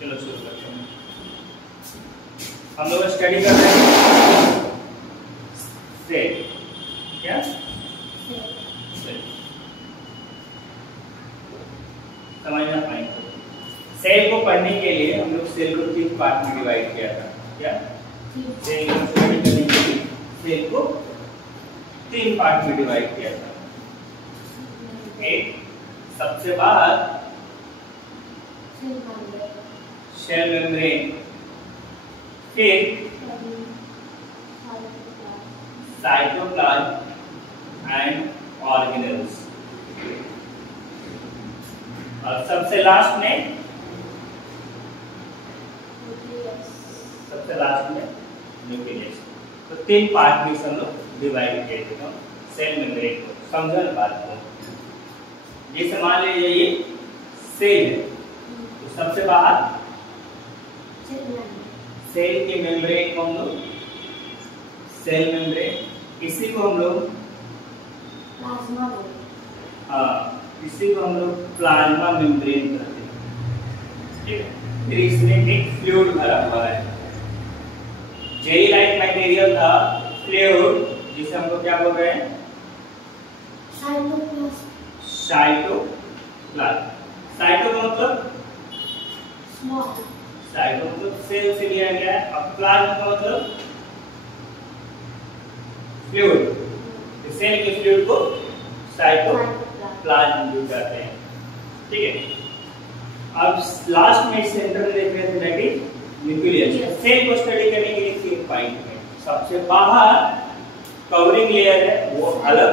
चलो शुरू करते हैं। हम लोग स्टडी कर रहे हैं सेल। क्या सेल समझ में आएंगे। सेल को पढ़ने के लिए हम लोग सेल को 3 पार्ट में डिवाइड किया था। क्या सेल को स्टडी करने के लिए सेल को 3 पार्ट में डिवाइड किया था। एक सबसे बाहर सेल मेम्ब्रेन, फिर साइटोप्लाज्म एंड ऑर्गेनेल्स, और सबसे लास्ट में न्यूक्लियस। तो 3 पार्ट में हम लोग डिवाइड किए थे सेल मेम्ब्रेन को। समझो ना बात को। जैसे मान लीजिए ये सेल है, तो सबसे बाहर सेल के मेम्ब्रेन को हम लोग सेल मेम्ब्रेन, इसी को हम लोग इसी को हम लोग प्लाज्मा मेम्ब्रेन कहते हैं। ठीक है। फिर इसमें एक फ्लूइड भरा हुआ है, जेली लाइक मटेरियल था फ्लूइड, जिसे हम लोग क्या बोल रहे हैं? साइटोप्लाज्म। साइटो का मतलब स्मॉल, साइटो मतलब सेल से लिया गया है, और प्लाज्मा का मतलब फ्लूइड। सेल के फ्लूइड को साइटोप्लाज्म भी कहते हैं। ठीक है। अब लास्ट में सेंटर में देख रहे थे दैट न्यूक्लियस। सेल को स्टडी करने के लिए 3 पॉइंट है। सबसे बाहर कवरिंग लेयर है, वो अलग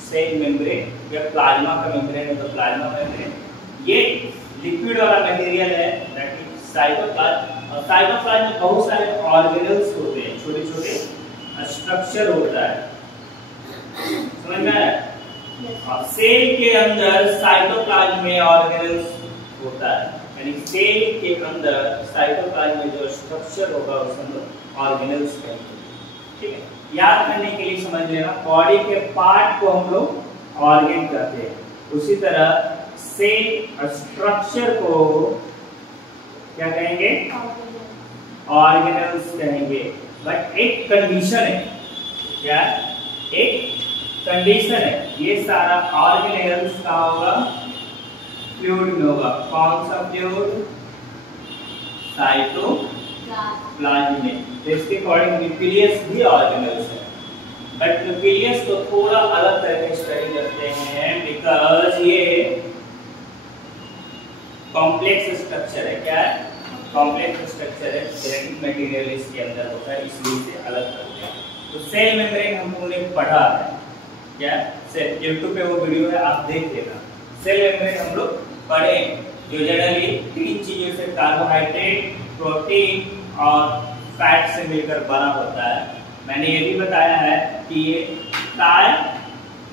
सेल मेम्ब्रेन या प्लाज्मा का मेम्ब्रेन है तो प्लाज्मा मेम्ब्रेन। ये लिक्विड वाला मटेरियल है दैट इज साइटोप्लाज्म। और साइटोप्लाज्म में बहुत सारे ऑर्गेनेल्स होते हैं, छोटे छोटे स्ट्रक्चर होता है। समझ में आया? और सेल के अंदर साइटोप्लाज्म में ऑर्गेनेल्स होता है, यानी सेल के अंदर साइटोप्लाज्म में जो स्ट्रक्चर होगा उसमें ऑर्गेनेल्स कहेंगे। ठीक है। याद करने के लिए समझ लेना, बॉडी के पार्ट को हम लोग ऑर्गेन कहते हैं, उसी तरह सेल स्ट्रक्चर को क्या कहेंगे? ऑर्गेनेल्स कहेंगे। बट एक कंडीशन है। क्या? एक कंडीशन है, ये सारा ऑर्गेनेल्स का होगा फ्लूइड में होगा। कौन सा फ्लूइड? साइटोप्लाज्म में। तो इसके अकॉर्डिंग न्यूक्लियस भी ऑर्गेनेल्स है, बट न्यूक्लियस को थोड़ा अलग तरह से स्टडी करते हैं बिकॉज ये कॉम्प्लेक्स स्ट्रक्चर है। क्या है? कॉम्प्लेक्स स्ट्रक्चर है, जेनेटिक मटेरियल इसके अंदर होता है, इसलिए इसे अलग करते हैं। तो सेल मेम्ब्रेन हम लोगों ने पढ़ा है। क्या? सेल YouTube पे वो वीडियो है, आप देख लेना। सेल मेम्ब्रेन हम लोग पढ़े, जो जनरली 3 चीजों से कार्बोहाइड्रेट, प्रोटीन और फैट से मिलकर बना होता है। मैंने ये भी बताया है कि ये ट्राई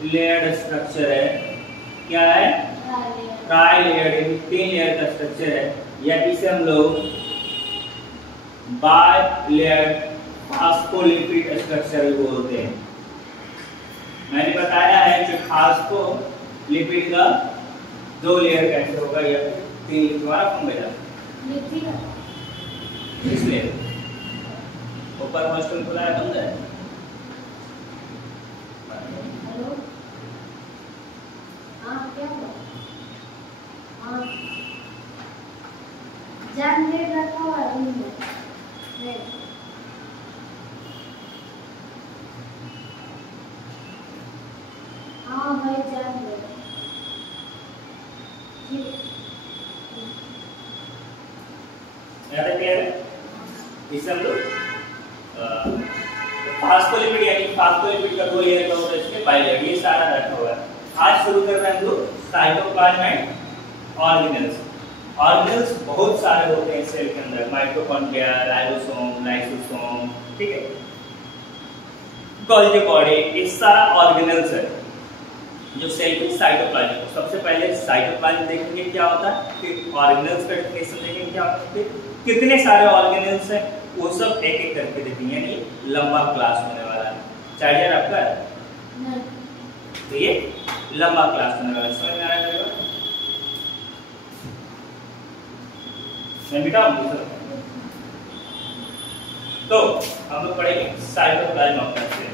लेयर्ड स्ट्रक्चर है। क्या है? ट्राई लेयर्ड, 3 लेयर का स्ट्रक्चर है, या इसे हम लोग बाई लेयर्ड फास्फोलिपिड स्ट्रक्चर भी बोलते हैं। मैंने बताया है कि फास्फोलिपिड का 2 लेयर कैसे होगा, या 3 तुम्हारा कौन बेटा? इसलिए ऊपर हॉस्टल खुला है, बंद है। हेलो, हाँ क्या हुआ? हाँ जान ले रखा हुआ है रूम में। हाँ भाई जान ले। यहाँ तक क्लियर है? इसे हम लोग फास्फोलिपिड, यानी फास्फोलिपिड का 2 लेयर का होता है, इसमें बाइलेयर, ये सारा रखा हुआ है। आज शुरू कर रहे हैं हम लोग साइटोप्लाज्म एंड ऑर्गेनेल्स। ऑर्गेनेल्स बहुत सारे होते हैं सेल के अंदर, माइटोकॉन्ड्रिया, राइबोसोम, लाइसोसोम, ठीक है, गोल्गी बॉडी, ये सारा ऑर्गेनेल्स है जो सेल के साइटोप्लाज्म को। सबसे पहले साइटोप्लाज्म देखेंगे क्या होता है, फिर ऑर्गेनेल्स का डेफिनेशन देखेंगे क्या होता है, फिर कितने सारे ऑर्गेनेल्स हैं वो सब एक एक करके देखेंगे। यानी लंबा क्लास होने वाला है। चार्जर आपका है? नहीं। तो ये लंबा क्लास होने वाला है, समझ में आ रहा है? मैं मिटाऊं दूसरा। तो हम लोग पढ़ेंगे cytoplasm of the cell.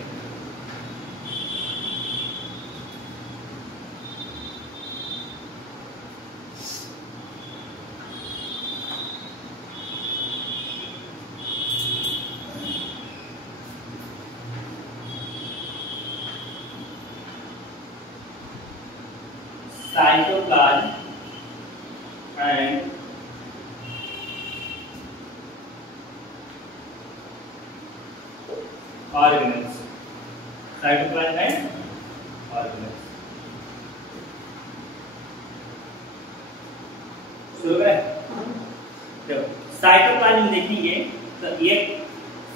Cytoplasm and organelles. Cytoplasm and organelles. शुरू करें? जब साइटोप्लाज्म देखेंगे तो ये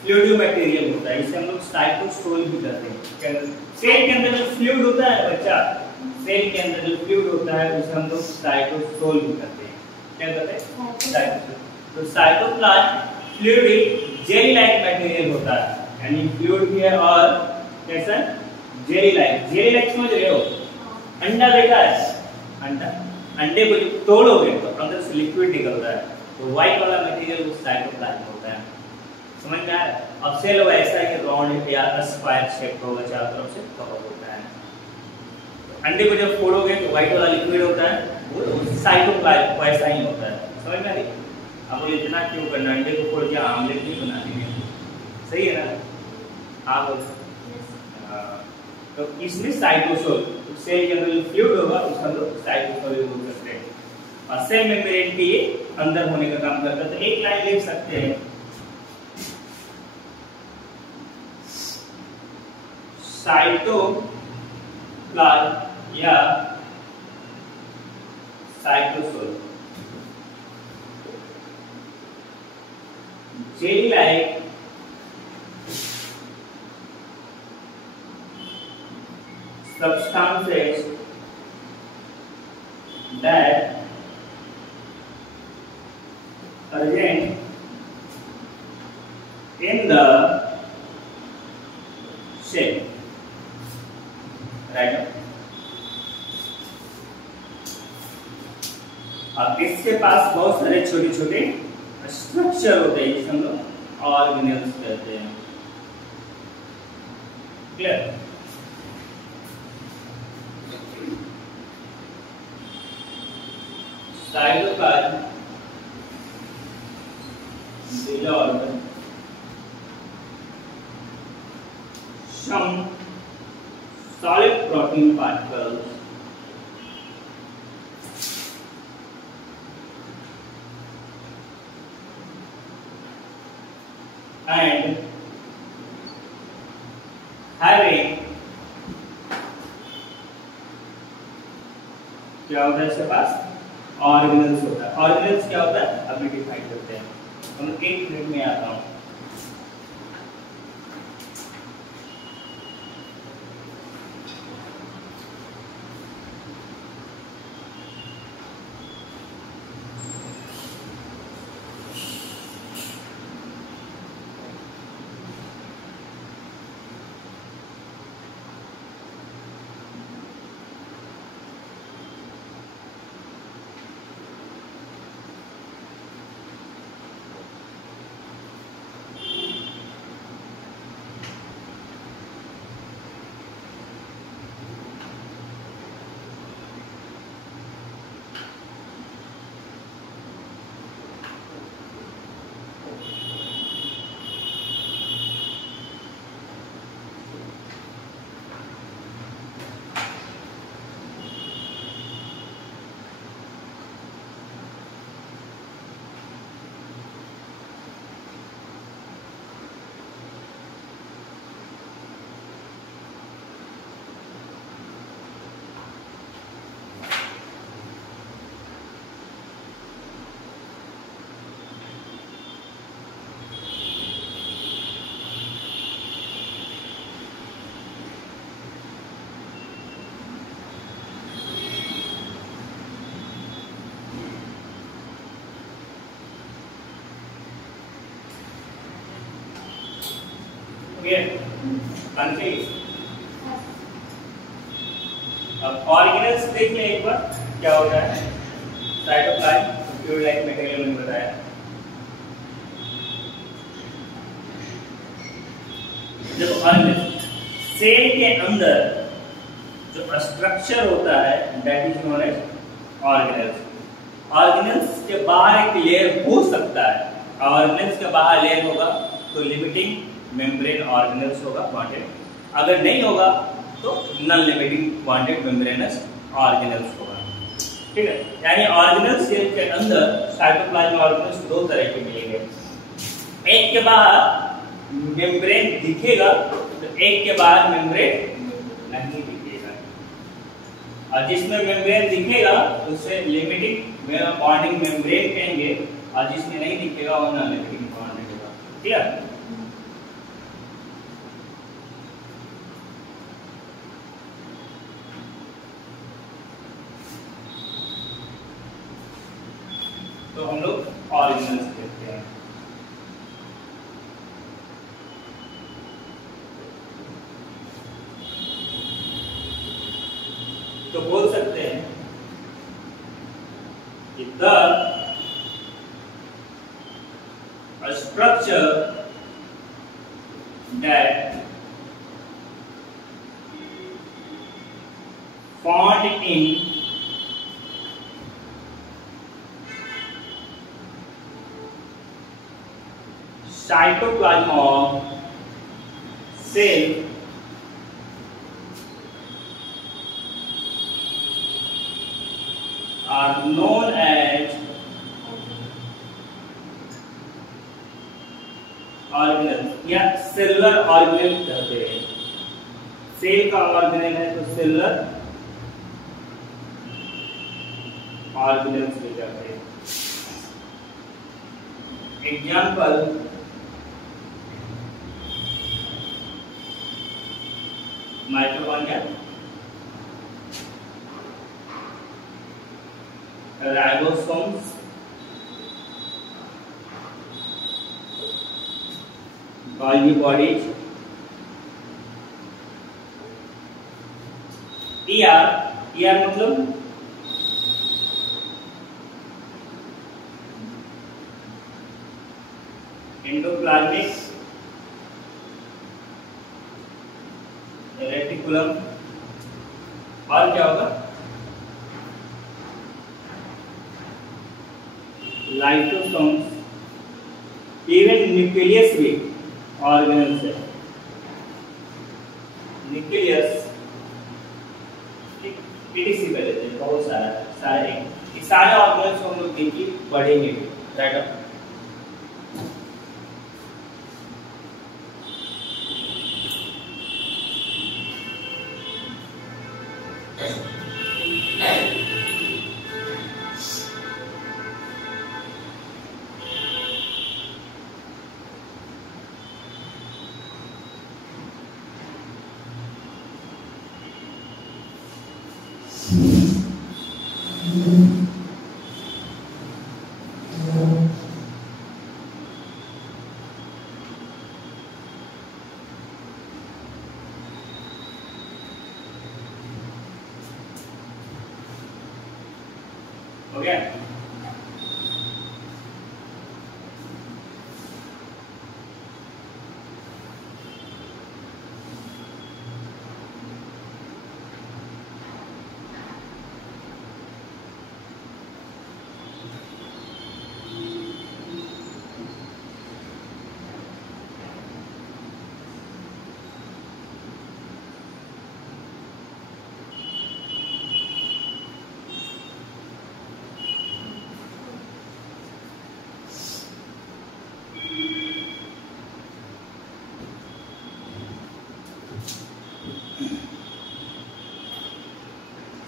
फ्लूइड मटेरियल होता है, इसे हम लोग साइटोसोल भी कहते हैं। सेल के अंदर जो फ्लूइड होता है बच्चा, सेल के अंदर जो फ्लूइड होता है उसे हम लोग साइटोसोल भी कहते हैं। क्या कहते हैं? साइटोसोल। तो cytoplasm fluid jelly like material होता है, यानी फ्लूइड भी है और कैसा जेली लाइक। जेली लाइक समझ रहे हो? अंडा देखा है? अंडा, अंडे को जब तोड़ोगे तो अंदर से लिक्विड निकलता है, तो व्हाइट वाला मटेरियल वो साइटोप्लाज्म होता है। समझ में आया? अब सेल वैसा ही राउंड या स्क्वायर शेप होगा, चारों तरफ से कवर होता है। अंडे को जब फोड़ोगे तो व्हाइट वाला लिक्विड होता है, वो साइटोप्लाज्म वैसा ही होता है। समझ में आ रही? अब इतना क्यों करना, अंडे को फोड़ के आमलेट नहीं बना देंगे, सही है ना? हाँ बोलो। तो इसमें साइटोसोल, सेल के अंदर जो फ्लूइड होगा उसका हम लोग साइटोसोल बोल सकते हैं, और सेल मेम्ब्रेन के अंदर होने का काम करता है। तो एक लाइन लिख सकते हैं, साइटोप्लाज्म या cytosol jelly like substances that present in the cell, right? अब इसके पास बहुत सारे छोटे छोटे स्ट्रक्चर होते हैं, जिसे हम लोग ऑर्गेनेल्स कहते हैं। Clear? Cytoplasm belong some solid protein particles and having क्या होता है इसके पास? ऑर्गेनेल्स होता है। ऑर्गेनेल्स क्या होता है अभी डिफाइन करते हैं, हम एक मिनट में आता हूं। अब ऑर्गेनेल्स देख लें एक बार क्या होता है। साइटोप्लाज्म फ्लूइड लाइक मटेरियल मैंने बताया, देखो ऑर्गेनेल्स, सेल के अंदर जो स्ट्रक्चर होता है that is known as organelles. Organelles के बाहर एक लेयर हो सकता है, ऑर्गेनेल्स के बाहर लेयर होगा तो लिमिटिंग मेम्ब्रेन ऑर्गेनेल्स होगा बॉन्डेड, अगर नहीं होगा तो non limiting bonded membranes organelles होगा। ठीक है, यानी ऑर्गेनेल सेल के अंदर साइटोप्लाज्म ऑर्गेनेल्स दो तरह के मिलेंगे, एक के बाहर मेम्ब्रेन दिखेगा तो एक के बाहर मेम्ब्रेन नहीं दिखेगा, और जिसमें मेम्ब्रेन दिखेगा उसे लिमिटिंग बॉन्डिंग मेम्ब्रेन कहेंगे, और जिसमें नहीं दिखेगा वो नॉन लिमिटिंग बॉन्डिंग होगा। क्लियर? तो हम लोग ऑर्गेनेल्स देखते हैं। तो बोल सकते हैं कि the structure that found in cytoplasm of cell are known as organelles या सेलुलर ऑर्गेनेल कहते हैं। सेल का ऑर्गेनेल है तो सेलुलर ऑर्गेनेल्स भी कहते हैं। Example mitochondria, ribosomes, Golgi bodies, ER मतलब एंडोप्लाज्मिक रेटिकुलम, और क्या होगा लाइसोसोम्स, इवन न्यूक्लियस भी ऑर्गेनेल्स है। न्यूक्लियस इटीसी कर लेते हैं, बहुत सारे ये सारे ऑर्गेनेल्स हम लोग देखिए पढ़ेंगे। राइट, हो गया?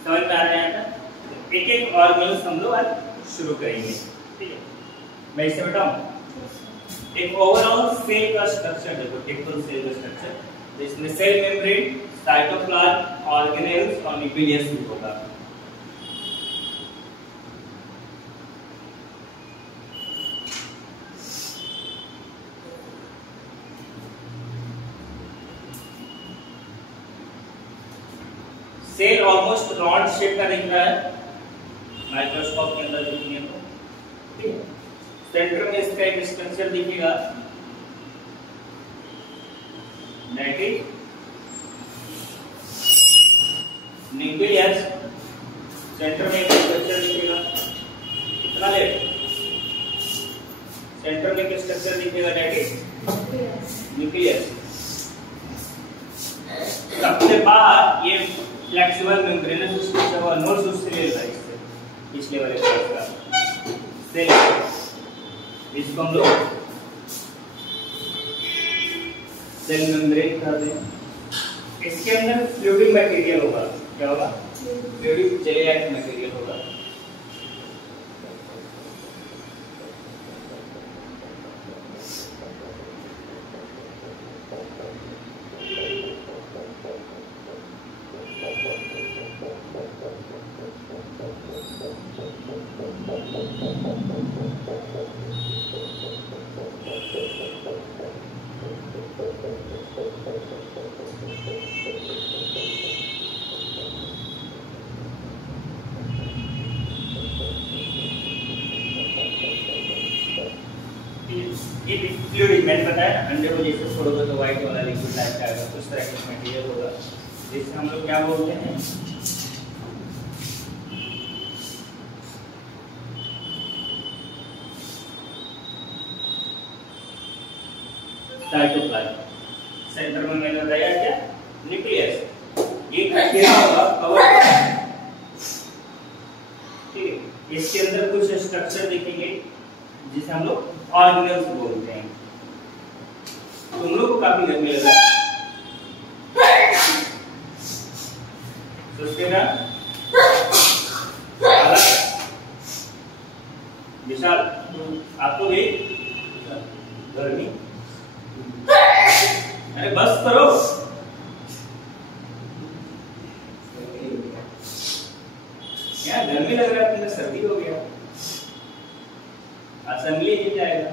समझ में आ रहा है? एक एक ऑर्गेनेल्स हम लोग आज शुरू करेंगे। ठीक है, मैं इसे बताऊं। एक ओवरऑल सेल का स्ट्रक्चर देखो, टिपिकल सेल का स्ट्रक्चर, जिसमें सेल मेम्ब्रेन, साइटोप्लाज्म, ऑर्गेनेल्स और न्यूक्लियस भी होगा। सेल ऑलमोस्ट रॉड शेप का दिख रहा है माइक्रोस्कोप के अंदर देखेंगे तो। ठीक है, सेंटर में इसका एक स्ट्रक्चर दिखेगा दैट इज न्यूक्लियस। सेंटर में एक स्ट्रक्चर दिखेगा, कितना लेट, सेंटर में एक स्ट्रक्चर दिखेगा दैट इज न्यूक्लियस। सबसे बाहर ये फ्लेक्सिबल मेम्ब्रेनस स्ट्रक्चर और नोड्स उससे ले रहा है, इससे पिछले वाले पार्ट का सेल, इसको हम लोग सेल मेम्ब्रेन कहते हैं। इसके अंदर फ्लूइडिक मटेरियल होगा, क्या होगा, फ्लूइडिक जेली-लाइक मटेरियल होगा। ये फ्लूइड मैंने बताया अंडे को जैसे छोड़ोगे तो व्हाइट वाला लिक्विड टाइप का आएगा, उस तरह का मटेरियल होगा जिसे हम लोग क्या बोलते हैं, साइटोप्लाज्म। सेंटर में मैंने बताया क्या, न्यूक्लियस। ये क्या होगा, कवर, ठीक है। इसके अंदर कुछ स्ट्रक्चर देखेंगे जिसे हम लोग ऑर्गेनेल्स बोलते हैं। तुम लोग को काफी गर्मी लग रहा है, सुस्तेगा विशाल, आपको भी गर्मी, अरे बस करो, क्या गर्मी लग रहा है, तुमने सर्दी हो गया, असेंबली नहीं जाएगा।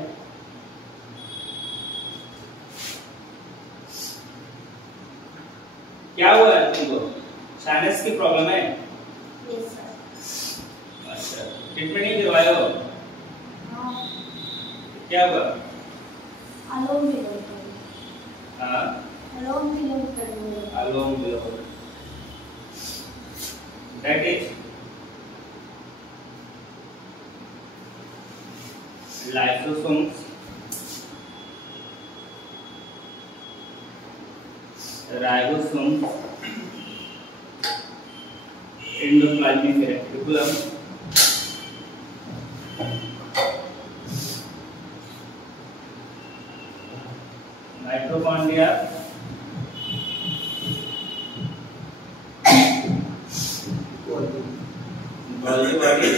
क्या हुआ है तुमको, साइनस की प्रॉब्लम है? Yes sir. अच्छा, ट्रीटमेंट नहीं करवाया हो? हाँ। क्या हुआ? अलोम विलोम। हाँ, अलोम विलोम करेंगे। अलोम विलोम, that is lysosomes, ribosomes, endoplasmic reticulum, mitochondria, Golgi body,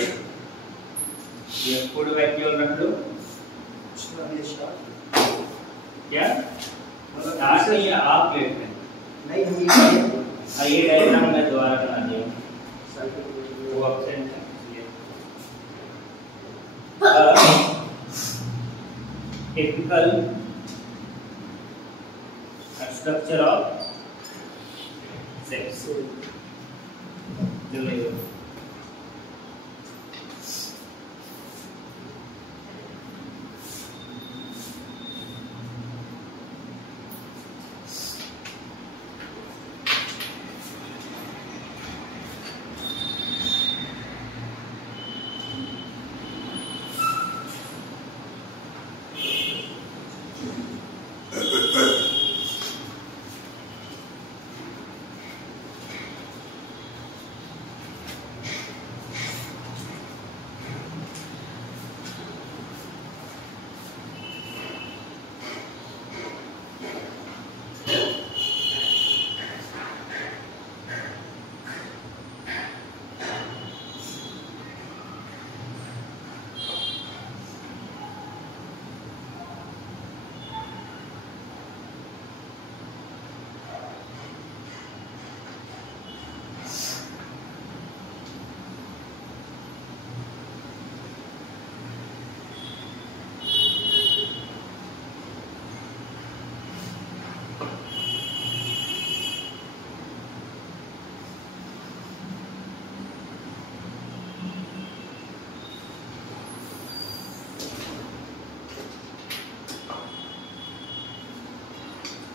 ये फूड वैक्यूल रख लो, क्या स्टार्ट नहीं है, आप प्लेट में नहीं, हम ये डायग्राम मैं दोबारा बना दिया, वो एब्सेंट है इसलिए। टिपिकल स्ट्रक्चर ऑफ सेक्स,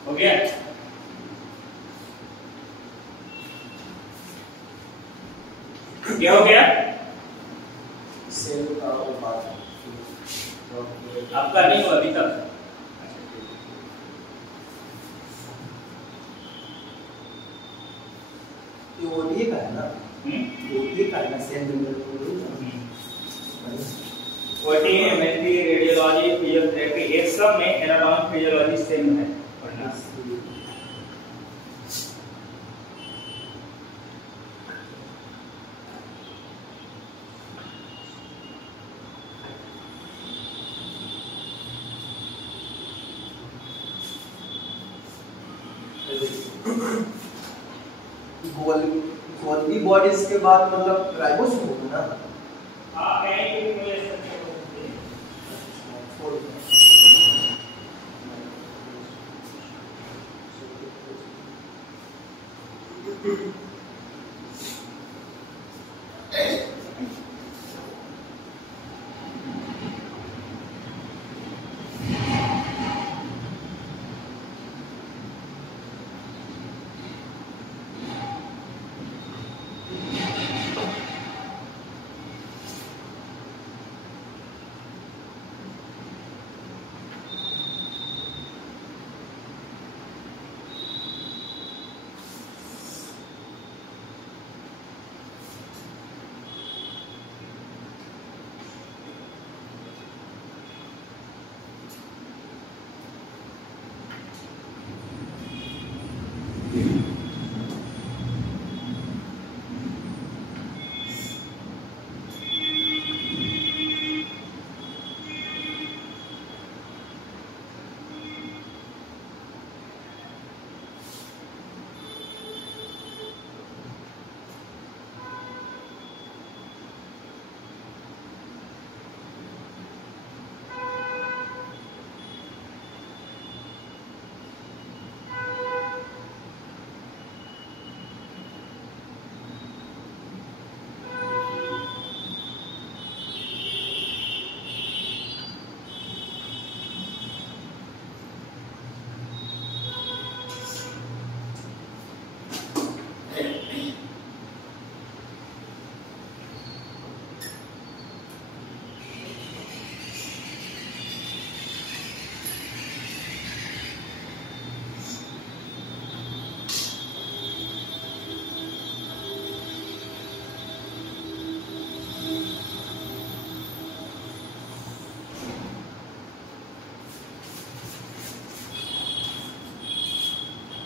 हो गया। क्या हो गया? सेल का बात आपका नहीं हुआ अभी तक। ये ओडी का है ना? ओडी का है ना? Cell number OT MLT radiology physiotherapy ये सब में एनाटॉमी फिजियोलॉजी सेम है पढ़ना। गोल्गी बॉडीज के बाद मतलब राइबोसोम होगा ना? हां कहीं भी मिले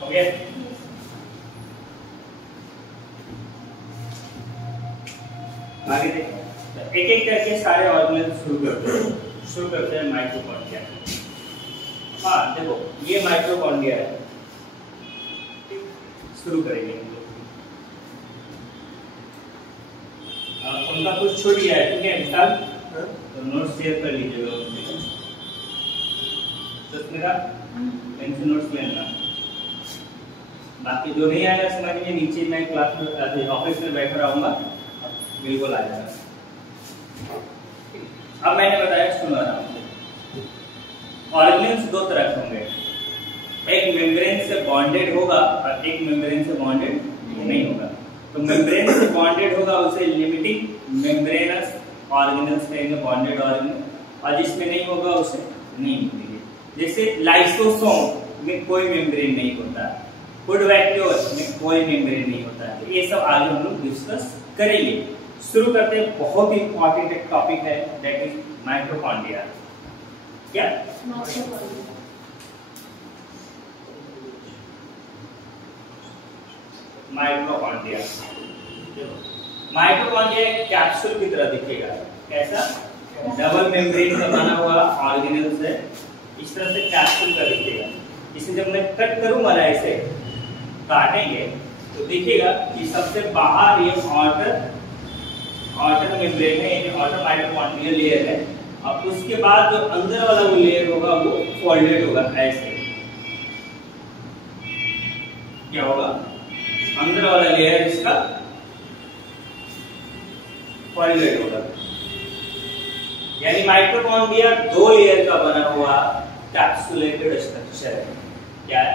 हो गया। आगे देखो एक एक करके सारे ऑर्गेनेल शुरू करते हैं माइटोकॉन्ड्रिया। हाँ देखो ये माइटोकॉन्ड्रिया है, शुरू करेंगे हम लोग। उनका कुछ छूट गया है ठीक है मिसाल, तो नोट्स शेयर कर लीजिएगा उनसे। तो मेरा इनसे नोट्स लेना, बाकी जो नहीं आएगा समझ में नीचे मैं क्लास में ऑफिस में बैठा रहूंगा, बिल्कुल आ जाएगा। अब मैंने बताया सुना रहा हूँ, ऑर्गेनेल्स दो तरह के होंगे, एक मेम्ब्रेन से बॉन्डेड होगा और एक मेम्ब्रेन से बॉन्डेड नहीं होगा। तो मेम्ब्रेन से बॉन्डेड होगा उसे लिमिटिंग मेम्ब्रेनस ऑर्गेनेल्स कहेंगे, बॉन्डेड ऑर्गेनेल, और जिसमें नहीं होगा उसे नहीं मिलेंगे। जैसे लाइसोसोम में कोई मेम्ब्रेन नहीं होता, फूड वैक्यूल में कोई मेम्ब्रेन नहीं होता है। ये सब आगे हम लोग डिस्कस करेंगे। शुरू करते हैं, बहुत ही इंपॉर्टेंट एक टॉपिक है, दैट इज माइटोकॉन्ड्रिया। क्या माइटोकॉन्ड्रिया? माइटोकॉन्ड्रिया एक कैप्सूल की तरह दिखेगा। कैसा? डबल मेम्ब्रेन का बना हुआ ऑर्गेनेल से इस तरह से कैप्सूल का दिखेगा। इसे जब मैं कट करूंगा ना, ऐसे काटेंगे तो देखिएगा कि सबसे बाहर ये आउटर मेम्ब्रेन है, ये आउटर माइटोकॉन्ड्रियल लेयर है, और उसके बाद जो अंदर वाला वो लेयर होगा वो फोल्डेड होगा। ऐसे क्या होगा? अंदर वाला लेयर इसका फोल्डेड होगा। यानी माइटोकॉन्ड्रिया दो लेयर का बना हुआ कैप्सुलेटेड स्ट्रक्चर है। क्या है?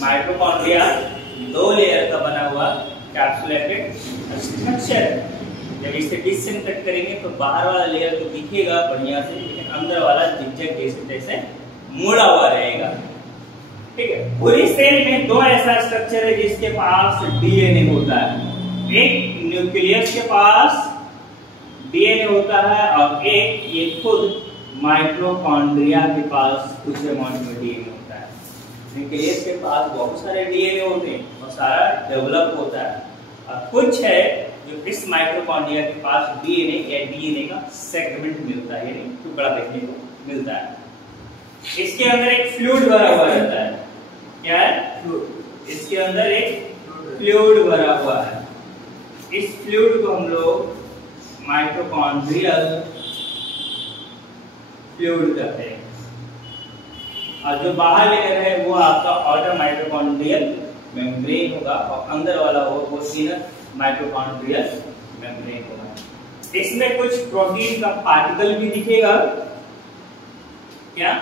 माइटोकॉन्ड्रिया दो लेयर का बना हुआ कैप्सुलेटेड स्ट्रक्चर है। जब इसे डिश से कट करेंगे तो बाहर वाला लेयर तो दिखेगा बढ़िया से, लेकिन अंदर वाला जिगजैग जैसे तैसे मुड़ा हुआ रहेगा। ठीक है, पूरी सेल में दो ऐसा स्ट्रक्चर है जिसके पास डीएनए होता है। एक न्यूक्लियस के पास डीएनए होता है और एक ये खुद माइटोकॉन्ड्रिया के पास कुछ अमाउंट में डीएनए होता है। न्यूक्लियस के पास बहुत सारे डीएनए होते हैं और सारा डेवलप होता है, और कुछ है जो इस माइटोकॉन्ड्रिया के पास डीएनए या डीएनए का सेगमेंट मिलता है, यानी टुकड़ा देखने को मिलता है। इसके अंदर एक फ्लूइड भरा हुआ रहता है। क्या है? फ्लूइड। इसके अंदर एक फ्लूइड भरा हुआ है। इस फ्लूइड को हम लोग माइटोकॉन्ड्रियल फ्लूइड कहते हैं, और जो बाहर लेयर है वो आपका आउटर माइटोकॉन्ड्रियल मेम्ब्रेन होगा और अंदर वाला वो इनर माइटोकॉन्ड्रियल मेम्ब्रेन होगा। इसमें कुछ प्रोटीन का पार्टिकल भी दिखेगा। क्या?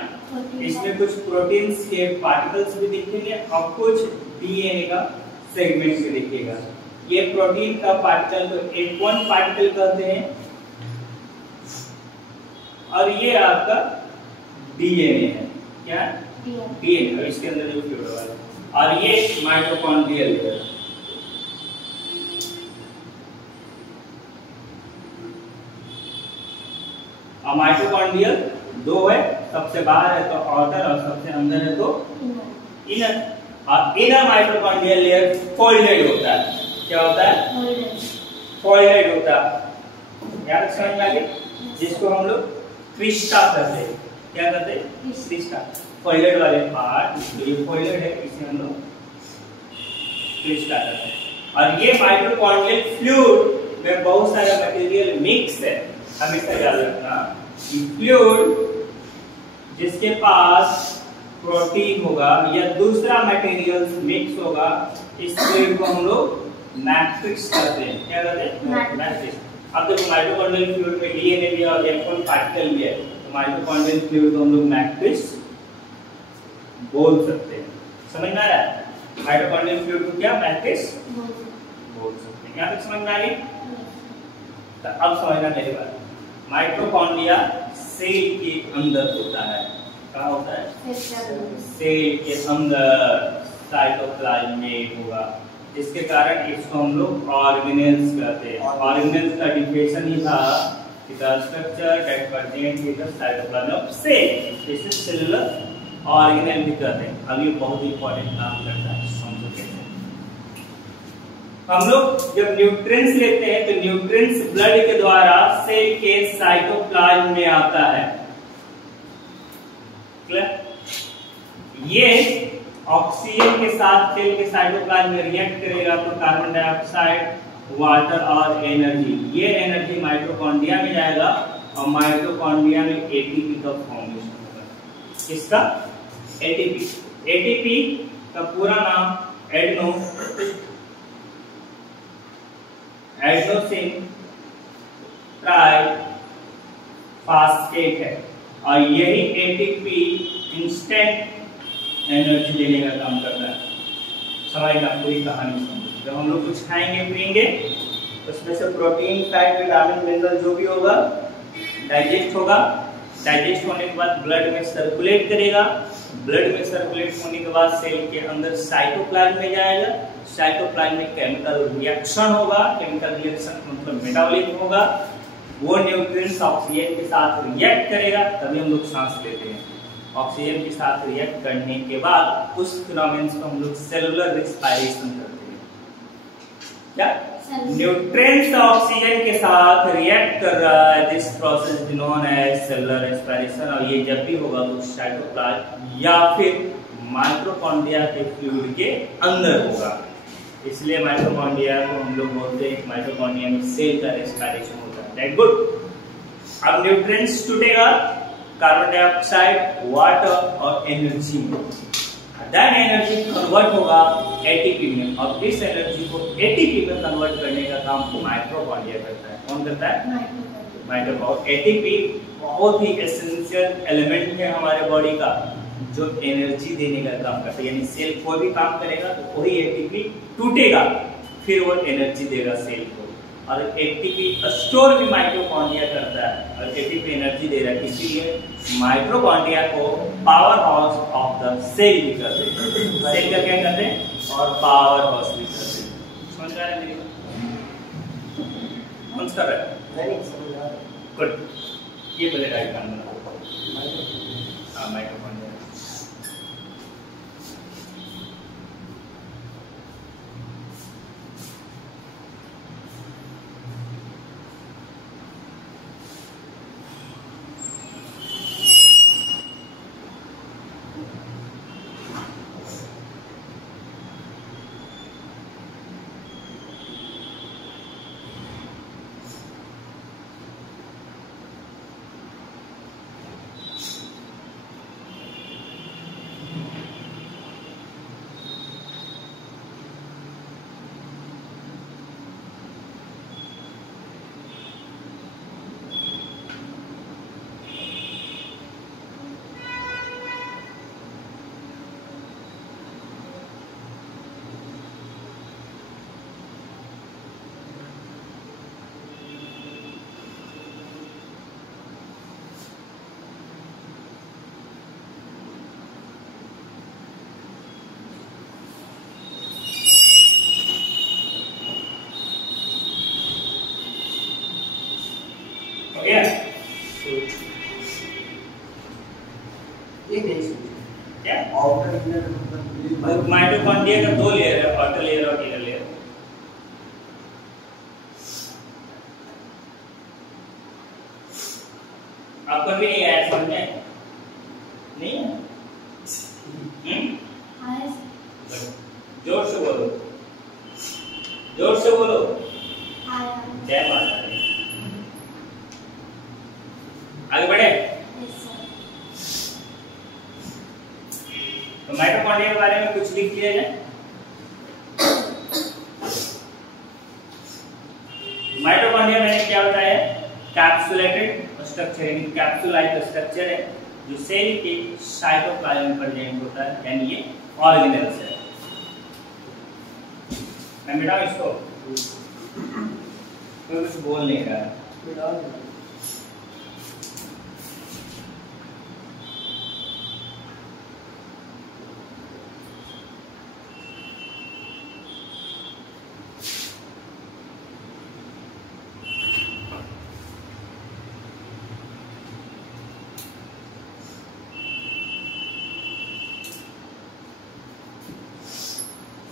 इसमें कुछ प्रोटीन्स के पार्टिकल्स भी दिखेंगे और कुछ डीएनए का सेगमेंट भी दिखेगा। ये प्रोटीन का पार्टिकल को F1 पार्टिकल कहते हैं, और ये आपका डीएनए है। क्या? डीएनए। इसके अंदर जो फ्लूइड वाला, और ये माइटोकॉन्ड्रियल लेयर। और माइटोकॉन्ड्रियल दो है, सबसे बाहर है तो आउटर और सबसे अंदर है तो इनर। और इनर माइटोकॉन्ड्रियल लेयर फोल्डेड होता है। क्या होता है? फोल्डेड होता है। याद समझ में आ गया? जिसको हम लोग क्रिस्टा कहते हैं। क्या कहते हैं? क्रिस्टा। फोल्डेड वाले पार्ट, जो ये फोल्डेड है, इसे हम लोग क्रिस्टा कहते हैं। और ये माइटोकॉन्ड्रियल फ्लूइड में बहुत सारा मटेरियल मिक्स है। हमेशा याद रखना कि फ्लूइड जिसके पास प्रोटीन होगा या दूसरा मटेरियल मिक्स होगा, इस फ्लूइड को हम लोग मैट्रिक्स कहते हैं। क्या कहते हैं? मैट्रिक्स। अब देखो माइटोकॉन्ड्रियल फ्लूइड में डीएनए भी और F1 पार्टिकल भी है, तो माइटोकॉन्ड्रियल फ्लूइड को हम लोग मैट्रिक्स बोल सकते हैं। समझ में आ रहा है? माइटोकॉन्ड्रियल फ्लूइड को क्या मैट्रिक्स बोल सकते हैं। क्या तक समझ में आ गई? तो अब समझना मेरी बात। माइटोकॉन्ड्रिया सेल के अंदर होता है। कहाँ होता है? सेल के अंदर साइटोप्लाज्म में होगा, इसके कारण इसको हम लोग ऑर्गेनेल्स कहते हैं। ऑर्गेनेल्स का डिफिनेशन ही था कि the structure that present in the cytoplasm of cell, इसे सेलुलर ऑर्गेनेल भी कहते हैं। अब ये बहुत इंपॉर्टेंट काम करता है, समझो कैसे। हम लोग जब न्यूट्रिएंट्स लेते हैं तो न्यूट्रिएंट्स ब्लड के द्वारा सेल के साइटोप्लाज्म में आता है। क्लियर? ये ऑक्सीजन के साथ सेल के साइटोप्लाज्म में रिएक्ट करेगा तो कार्बन डाइऑक्साइड, वाटर और एनर्जी, ये एनर्जी माइटोकॉन्ड्रिया में जाएगा और माइटोकॉन्ड्रिया में एटीपी का फॉर्मेशन होगा। किसका? एटीपी। एटीपी का पूरा नाम एडेनोसिन ट्राइफॉस्फेट है, और यही एटीपी इंस्टेंट एनर्जी देने का काम करता है। समझना पूरी कहानी समझो। जब हम लोग कुछ खाएंगे पिएंगे तो उसमें से प्रोटीन, फैट, विटामिन, मिनरल जो भी होगा डाइजेस्ट होगा। डाइजेस्ट होने के बाद ब्लड में सर्कुलेट करेगा। ब्लड में सर्कुलेट होने के बाद सेल के अंदर साइटोप्लाज्म में जाएगा। साइटोप्लाज्म में केमिकल रिएक्शन होगा। केमिकल रिएक्शन मतलब मेटाबॉलिज्म होगा। वो न्यूट्रिएंट्स ऑक्सीजन के साथ रिएक्ट करेगा, तभी हम लोग सांस लेते हैं। ऑक्सीजन के साथ रिएक्ट करने के बाद उस फिनोमेनन को हम लोग सेलुलर रेस्पिरेशन करते हैं। क्या? न्यूट्रिएंट्स ऑक्सीजन के साथ रिएक्ट कर रहा है, this process is known as cellular respiration. और ये जब भी होगा तो साइटोप्लाज्म या फिर माइटोकॉन्ड्रिया के फ्लूइड के अंदर होगा। इसलिए माइटोकॉन्ड्रिया को हम लोग बोलते हैं माइटोकॉन्ड्रिया में सेल का रेस्पिरेशन होता है। That good. अब न्यूट्रिएंट्स टूटेगा कार्बन डाइऑक्साइड, वाटर और एनर्जी में। दैट एनर्जी कन्वर्ट होगा एटीपी में, और इस एनर्जी को एटीपी में कन्वर्ट करने का काम माइटोकॉन्ड्रिया करता है। कौन करता है? माइटोकॉन्ड्रिया। एटीपी बहुत ही एसेंशियल एलिमेंट है हमारे बॉडी का, जो एनर्जी देने का काम करता है। यानी सेल कोई भी काम करेगा तो वही एटीपी टूटेगा, फिर वो एनर्जी देगा सेल को। और एटीपी स्टोर भी माइटोकॉन्ड्रिया करता है और एटीपी एनर्जी दे रहा है, इसीलिए माइटोकॉन्ड्रिया को powerhouse of the cell भी कहते हैं। सेल का क्या कहते हैं और पावर हाउस भी कहते हैं। समझ रहा है मेरी बात? समझ कर रहा है? नहीं समझ आ रहा है। गुड। ये पहले डायग्राम बना। हाँ माइटोकॉन्ड्रिया। ये नहीं समझा क्या आउटर इनर मतलब माइटोकॉन्ड्रिया का दो लेयर है, आउटर लेयर और इनर लेयर। आपको भी नहीं आया समझ में? नहीं है? आया जोर से बोलो, जोर से बोलो। आया जय माता दी। आगे बढ़े। यस सर तो माइटोकॉन्ड्रिया के बारे में कुछ लिख लिया जाए। माइटोकॉन्ड्रिया मैंने क्या बताया? कैप्सुलेटेड स्ट्रक्चर, कैप्सुलाइज स्ट्रक्चर है जो सेल के साइटोप्लाज्म में प्रेजेंट होता है, यानी ये ऑर्गेनेल्स है। मैं मिटाऊं इसको? कोई कुछ बोल नहीं रहा है।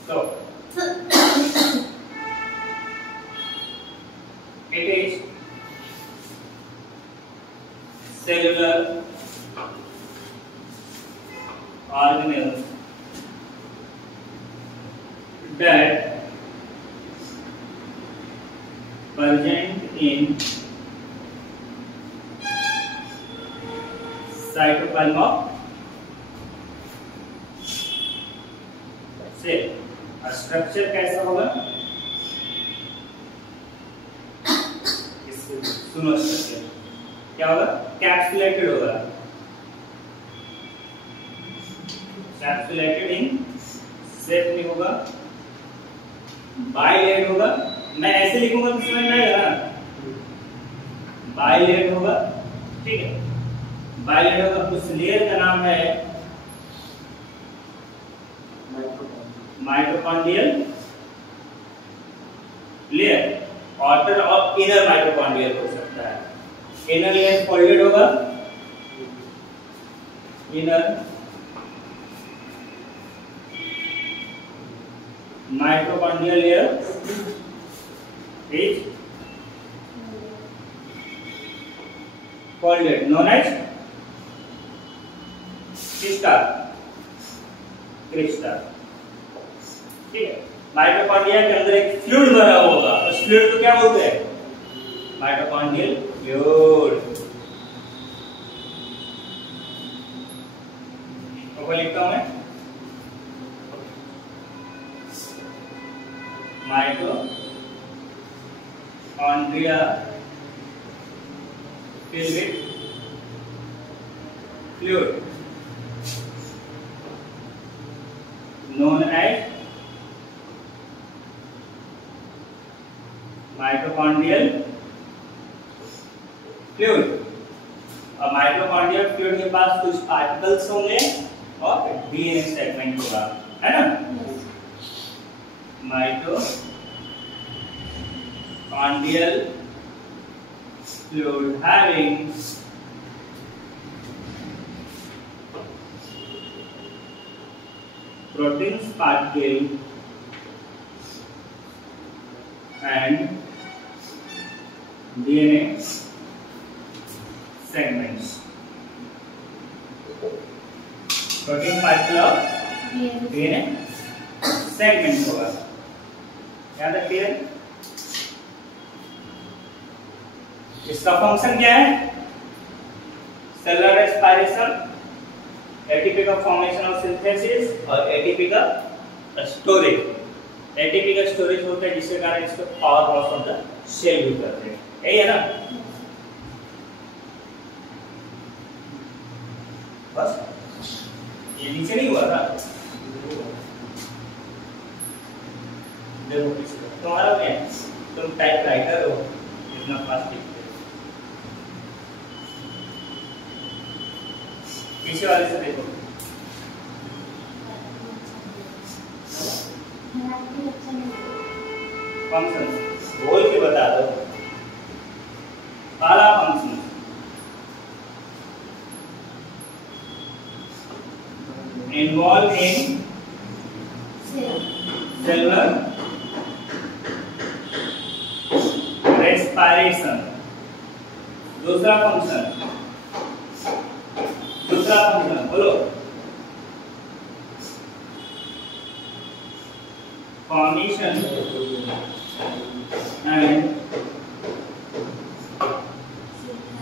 So, it is cellular organelles that present in cytoplasm of cell। Structure कैसा होगा? सुनो, स्ट्रक्चर क्या होगा? कैप्सुलेटेड होगा। कैप्सुलेटेड इन शेप में होगा, बाइलेट होगा। मैं ऐसे लिखूंगा तो समझ में आएगा ना? बाइलेट होगा, ठीक है। बाइलेट होगा। उस लेयर का नाम है माइटोकॉन्ड्रियल लेयर। आउटर और इनर माइटोकॉन्ड्रियल हो सकता है। इनर लेयर फोल्डेड होगा, inner mitochondrial layer is folded, known as crystal. ठीक है। माइटोकॉन्ड्रिया के अंदर एक फ्लूइड भरा होगा, उस फ्लूइड को क्या बोलते हैं? Mitochondrial fluid. ऊपर लिखता हूं मैं, mitochondria filled with fluid known as mitochondria mitochondrial fluid. अब माइटोकॉन्ड्रियल फ्लूइड के पास कुछ पार्टिकल्स होंगे और डीएनए सेगमेंट होगा, है ना। Mitochondrial fluid having proteins particle and DNA segments. Protein particle और DNA segment होगा, याद रखिए। इसका फंक्शन क्या है? सेलुलर रेस्पिरेशन, एटीपी का फॉर्मेशन और सिंथेसिस और एटीपी का स्टोरेज। एटीपी का स्टोरेज होता है जिसके कारण इसको power loss of the cell भी करते हैं, यही है ना। बस ये नीचे नहीं हुआ था, देखो तुम्हारा क्या है, तुम टाइप राइटर हो, इतना फास्ट लिखते हो। पीछे वाले से देखो, फंक्शन बोल के बता दो। पहला function involve in cellular respiration. दूसरा फंक्शन बोलो, formation and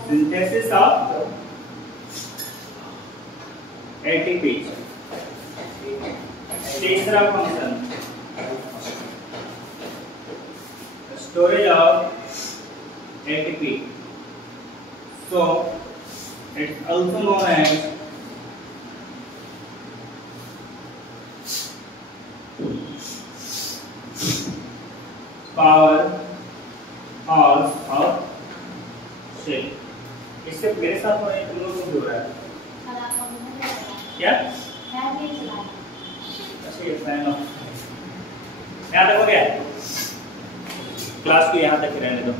synthesis of ATP। तीसरा function storage of ATP, so it's also known as power house of cell। इससे मेरे साथ होने तुम लोग को हो रहा है क्या? अच्छा ये फैन ऑफ, यहाँ तक हो गया, क्लास को यहाँ तक रहने दो।